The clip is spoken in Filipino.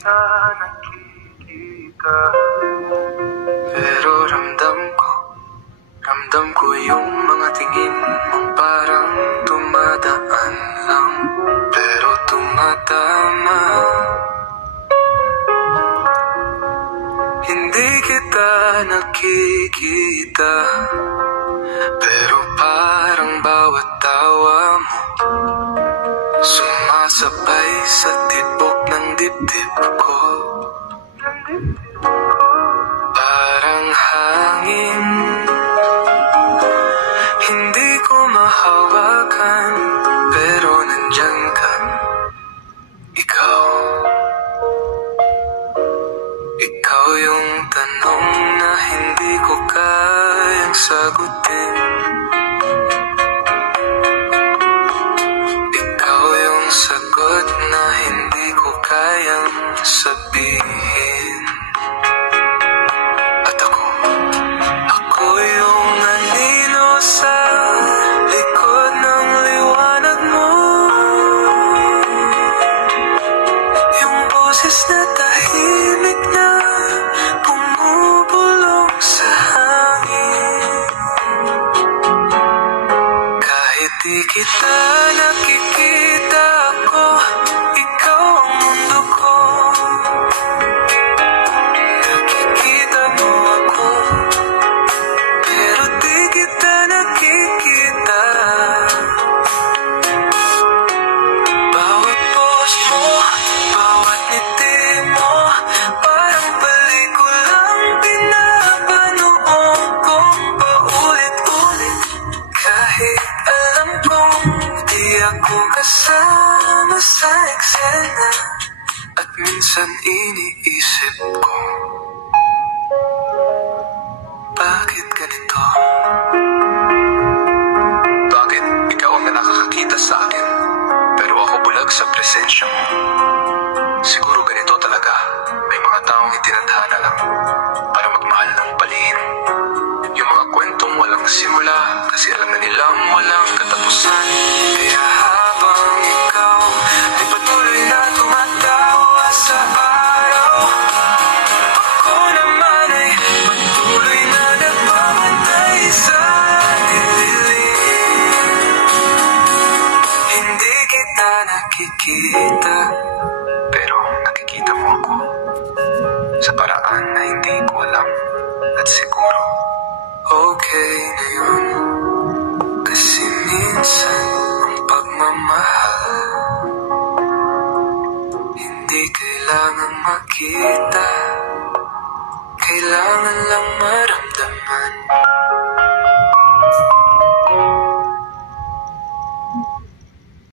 kita nakikita. Pero ramdam ko yung mga tingin mong parang dumadaan lang, pero tumatama. Hindi kita nakikita, pero parang bawat tawa mo sumasabay sa tibok ng dibdib ko. Parang hangin, hindi ko mahawakan, pero nandyan ka. Ikaw yung tanong na hindi ko kayang sagutin. Ikaw yung sagot na hindi ko kayang sabihin. At ako yung anino sa likod ng liwanag mo. Yung boses na tahimik na bumubulong sa hangin. Kahit di kita nakikita, ikaw ang mundo ko. Nakikita mo ako, pero di kita nakikita. Bawat pose mo, bawat ngiti mo, parang pelikulang pinapanood kong paulit-ulit. Kahit alam kong di ako kasama sa eksena, at minsan iniisip ko, bakit ganito? Bakit ikaw ang nakakakita sa akin, pero ako bulag sa presensya mo? Siguro ganito talaga, may mga taong itinadhana lang para magmahal ng palihim. Yung mga kwentong walang simula, kasi alam na nilang walang katapusan. Kaya habang ikaw ay patuloy na tumatawa sa araw, ako naman ay patuloy na nagmamantay sa dilim. Hindi kita nakikita, pero nakikita mo ako sa paraan na hindi ko alam, at siguro okay na yun. Kasi minsan ang pagmamahal hindi kailangang makita, kailangan lang